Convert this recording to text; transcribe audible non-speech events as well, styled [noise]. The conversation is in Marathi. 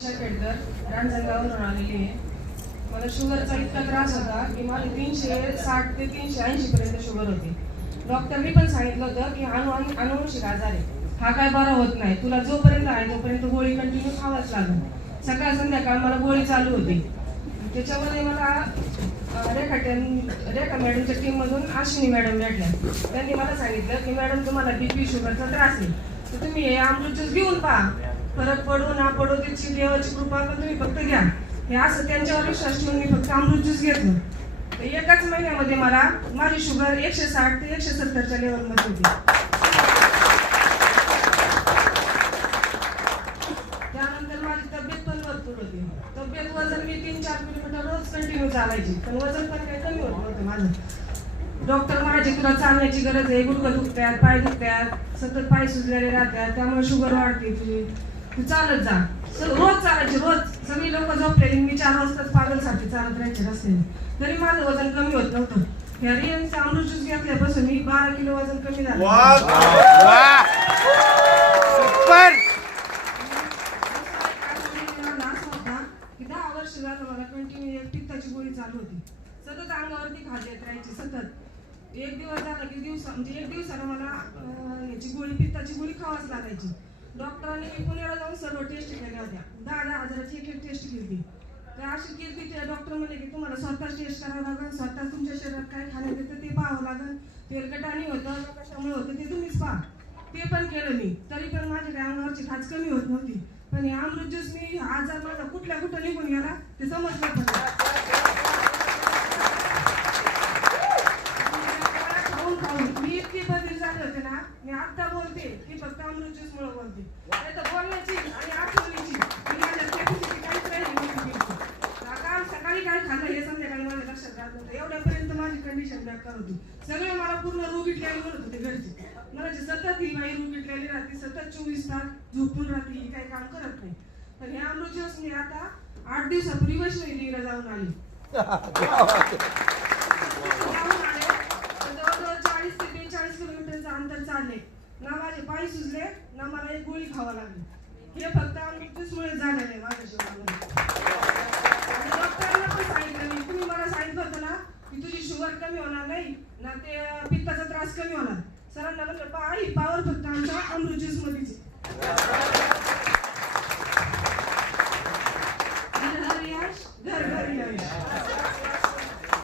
खेडकर रांजणगाववरून आलेली आहे मला शुगरचा इतका त्रास होता की मला तीनशे साठ ते तीनशे ऐंशी पर्यंत शुगर होती. डॉक्टरनी पण सांगितलं होतं की अनु अनुवंशिक आजार. आहे हा काय बरा होत नाही. तुला जोपर्यंत आहे तोपर्यंत गोळी कंटिन्यू खावाच लागेल. सकाळ संध्याकाळ मला गोळी चालू होती. त्याच्यामध्ये मला रेखा टेन रेखा मॅडमच्या टीममधून अश्विनी मॅडम भेटल्या. त्यांनी मला सांगितलं की मॅडम तुम्हाला बीपी शुगरचा त्रास आहे. तर तुम्ही हे अमृत ज्यूस घेऊन पहा. फरक पडू ना पडू त्याची देवाची कृपा पण तुम्ही फक्त घ्या. हे असं त्यांच्यावर विश्वास ठेवून मी फक्त अमृत ज्यूस घेतलं. तर एकाच महिन्यामध्ये मला माझी शुगर एकशे साठ ते एकशे सत्तरच्या लेवलमध्ये होती. त्यानंतर माझी तब्येत पण भरपूर होती. तब्येत वजन मी तीन चार किलोमीटर रोज कंटिन्यू चालायची. पण वजन पण काही कमी होत नव्हतं माझं. डॉक्टर म्हणायचे तुला चालण्याची गरज आहे. गुडघं दुखत्यात पाय दुखत्यात सतत पाय सुजलेले राहतात. त्यामुळे शुगर वाढते तुझी. चालत जा. स- रोज चालायचे रोज. सगळी लोक झोपलेली मी चार वाजताच पागलसाठी चालत राहायचे रस्त्याने. तरी माझं वजन कमी होत नव्हतं. ह्या रियनचा अमृत ज्यूस घेतल्यापासून मी बारा किलो वजन कमी झालं. दहा वर्ष झालं मला कंटिन्यू एक पित्ताची गोळी चालू होती सतत अंगावरती खाज येत राहायची सतत. एक दिवस झाला की दिवसा म्हणजे एक दिवसाला मला याची गोळी पित्ताची गोळी खावाच लागायची. डॉक्टरांनी मी पुण्याला जाऊन सर्व टेस्ट केल्या होत्या. दहा दहा हजाराची एक एक टेस्ट केली. तर अशी केली ते डॉक्टर म्हणले की तुम्हाला स्वतःच टेस्ट करावं लागेल स्वतः तुमच्या शरीरात काय खाण्यात येतं ते पाहावं लागेल. तेलकटाने होतं कशामुळे होतं ते तुम्हीच पहा. ते पण केलं मी. तरी पण माझ्या अंगावरची खाज कमी होत नव्हती. पण हे अमृत ज्यूस मी आजार माझा कुठल्या कुठं निघून गेला ते समजलं पण खाऊन खाऊन मी इतकी बदली झाले होते ना मी की फक्त अमृत ज्यूस मुळे बोलते नाही तर बोलण्याची आणि आठवणीची माझ्या capacity काहीच राहिली नव्हती बिलकुल. काल सकाळी काय खाल्लं हे संध्याकाळी माझ्या लक्षात राहत नव्हतं. एवढ्यापर्यंत माझी कंडिशन बेकार होती. सगळे मला पूर्ण रोगिटलेली म्हणत होते घरचे. मला सतत ही बाई रोगिटलेली राहते सतत चोवीस तास झोपून राहते ही काही काम करत नाही. तर हे अमृत ज्यूस मी आता आठ दिवसापूर्वी वैष्णवी देवीला जाऊन आली. [laughs] जाऊन आले. जवळजवळ चाळीस ते बेचाळीस किलोमीटरचं अंतर चालले ना माझे पाय सुजले ना मला एक गोळी खावा लागली. हे फक्त मृत्यूचमुळे झालेलं आहे माझ्या जीवनामध्ये डॉक्टरांना पण सांगितलं मी तुम्ही मला सांगितलं होतं ना की तुझी शुगर कमी होणार नाही ना ते पित्ताचा त्रास कमी होणार. सरांना म्हणलं पाय आई पावर फक्त आमच्या अमृत ज्यूस मध्येच